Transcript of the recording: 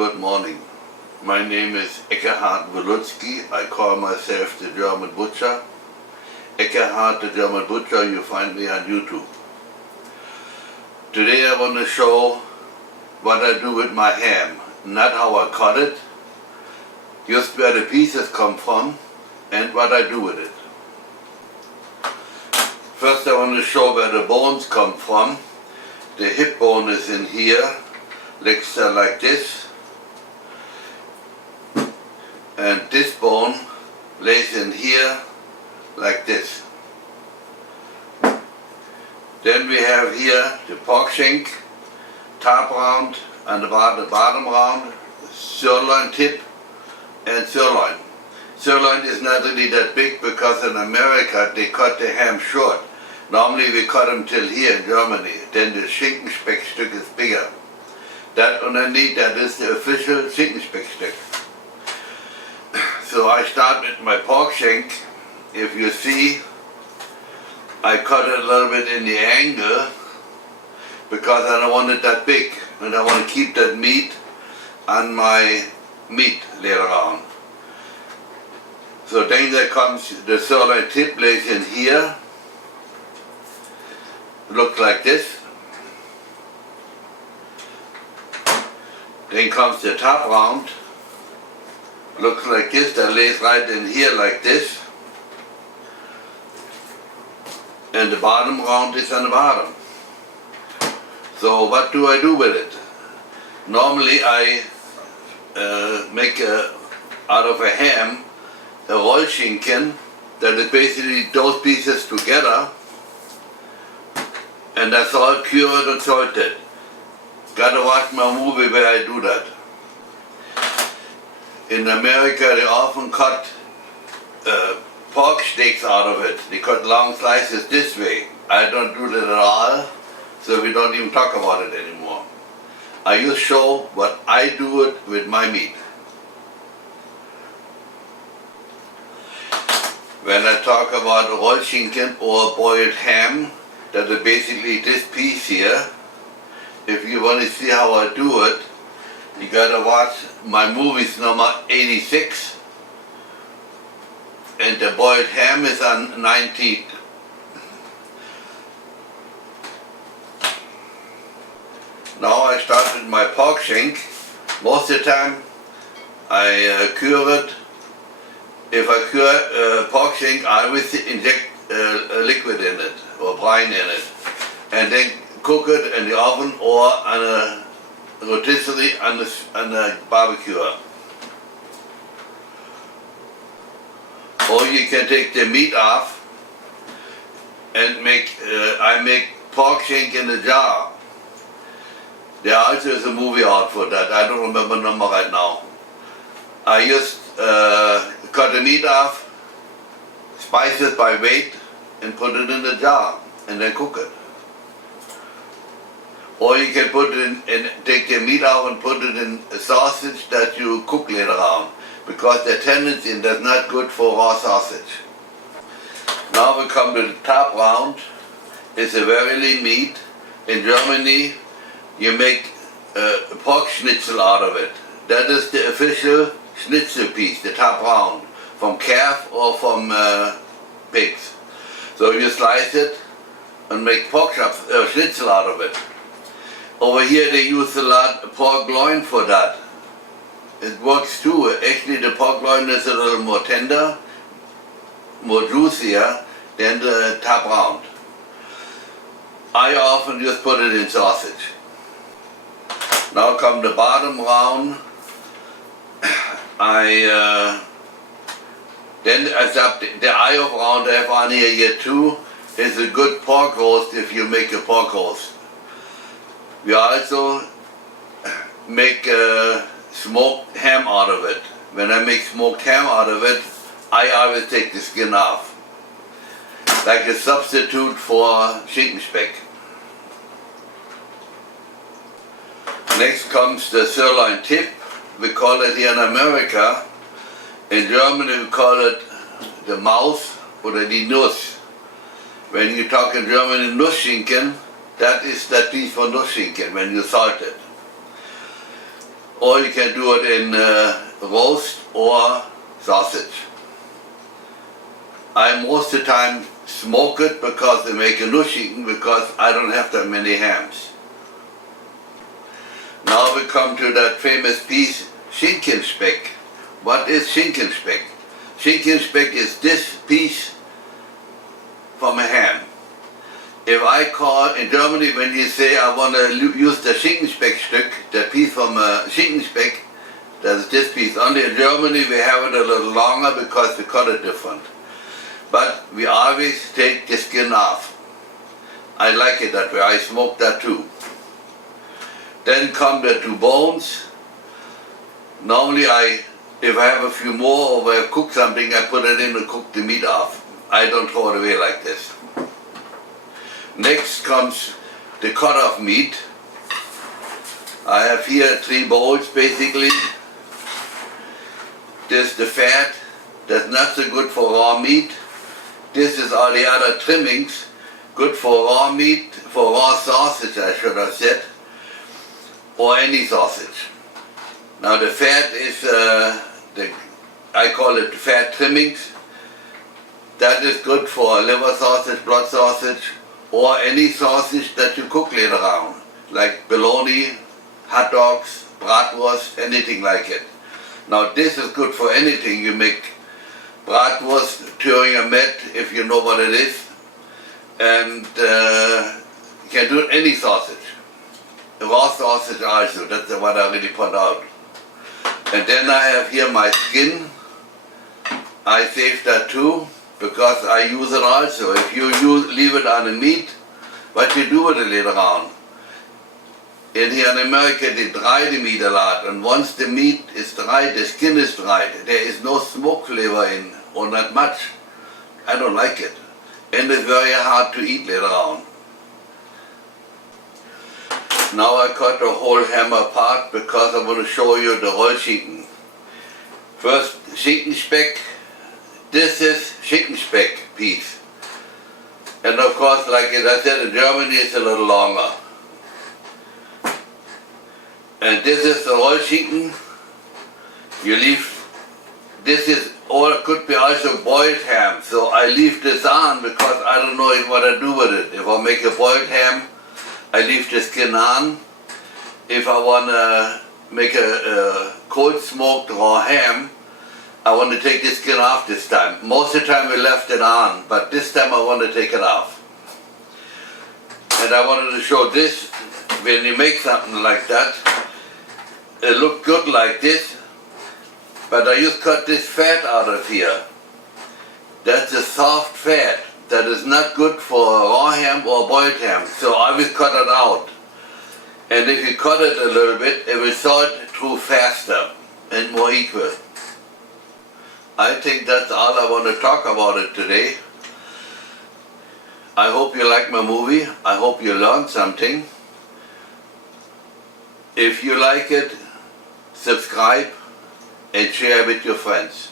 Good morning. My name is Eckhard Wolutzki. I call myself the German Butcher. Eckhard the German Butcher, you find me on YouTube. Today I want to show what I do with my ham. Not how I cut it, just where the pieces come from and what I do with it. First I want to show where the bones come from. The hip bone is in here, legs are like this. And this bone lays in here like this. Then we have here the pork shank, top round and the bottom round, sirloin tip and sirloin. Sirloin is not really that big because in America they cut the ham short. Normally we cut them till here in Germany. Then the Schinkenspeckstück is bigger. That underneath, that is the official Schinkenspeckstück. So I start with my pork shank. If you see, I cut it a little bit in the angle because I don't want it that big and I want to keep that meat on my meat later on. So then there comes the sirloin tip, lays in here, looks like this. Then comes the top round. Looks like this, that lays right in here like this. And the bottom round is on the bottom. So what do I do with it? Normally I make out of a ham a Rollschinken that is basically those pieces together, and that's all cured and salted. Gotta watch my movie where I do that. In America they often cut pork steaks out of it. They cut long slices this way. I don't do that at all, so we don't even talk about it anymore. I just show what I do it with my meat. When I talk about Rollschinken or boiled ham, that is basically this piece here. If you want to see how I do it, you gotta watch my movies number 86, and the boiled ham is on 19. Now I start with my pork shank. Most of the time I cure it. If I cure pork shank, I always inject a liquid in it or brine in it, and then cook it in the oven or on a rotisserie on the barbecue. Or you can take the meat off and I make pork shank in a jar. There also is a movie out for that. I don't remember the number right now. I just cut the meat off, spice it by weight, and put it in the jar, and then cook it. Or you can put it in, and take the meat out and put it in a sausage that you cook later on, because the tendency that's not good for raw sausage. Now we come to the top round. It's a very lean meat. In Germany, you make pork schnitzel out of it. That is the official schnitzel piece, the top round, from calf or from pigs. So you slice it and make pork schnitzel out of it. Over here they use a lot of pork loin for that. It works too. Actually the pork loin is a little more tender, more juicier than the top round. I often just put it in sausage. Now come the bottom round. Then I stop the eye of round I have on here too. Is a good pork roast if you make a pork roast. We also make smoked ham out of it. When I make smoked ham out of it, I always take the skin off, like a substitute for Schinkenspeck. Next comes the sirloin tip. We call it here in America. In Germany we call it the Maus oder die Nuss. When you talk in German Nussschinken, that is that piece for Nussschinken when you salt it. or you can do it in roast or sausage. I most of the time smoke it because they make a new chicken, because I don't have that many hams. Now we come to that famous piece, Schinkenspeck. What is Schinkenspeck? Schinkenspeck is this piece from a ham. If I call in Germany, when you say I want to use the Schinkenspeckstück, the piece from Schinkenspeck, that's this piece. Only in Germany we have it a little longer because we cut it different. But we always take the skin off. I like it that way. I smoke that too. Then come the two bones. Normally if I have a few more or I cook something, I put it in and cook the meat off. I don't throw it away like this. Next comes the cut off meat. I have here 3 bowls basically. This is the fat. That's not so good for raw meat. This is all the other trimmings. Good for raw meat, for raw sausage I should have said. Or any sausage. Now the fat is, I call it fat trimmings. That is good for liver sausage, blood sausage, or any sausage that you cook later on, like bologna, hot dogs, bratwurst, anything like it. Now this is good for anything. You make bratwurst, Thüringer Met, if you know what it is, and you can do it any sausage. Raw sausage also, that's what I really put out. And then I have here my skin. I save that too, because I use it also. If you leave it on the meat, what you do with it later on? In here in America they dry the meat a lot, and once the meat is dried, the skin is dried, there is no smoke flavor in, or not much. I don't like it. And it's very hard to eat later on. Now I cut the whole ham apart because I want to show you the Rollchicken. First, Schinkenspeck. This is Schinkenspeck piece. And of course, like I said, in Germany it's a little longer. And this is the Rollchicken. You leave, this is, or could be also boiled ham. So I leave this on because I don't know what I do with it. If I make a boiled ham, I leave the skin on. If I want to make a cold smoked raw ham, I want to take the skin off this time. Most of the time we left it on, but this time I want to take it off. And I wanted to show this, when you make something like that, it looked good like this, but I just cut this fat out of here. That's a soft fat. That is not good for raw ham or boiled ham, so I will cut it out. And if you cut it a little bit, it will thaw through faster and more equal. I think that's all I want to talk about it today. I hope you like my movie. I hope you learned something. If you like it, subscribe and share with your friends.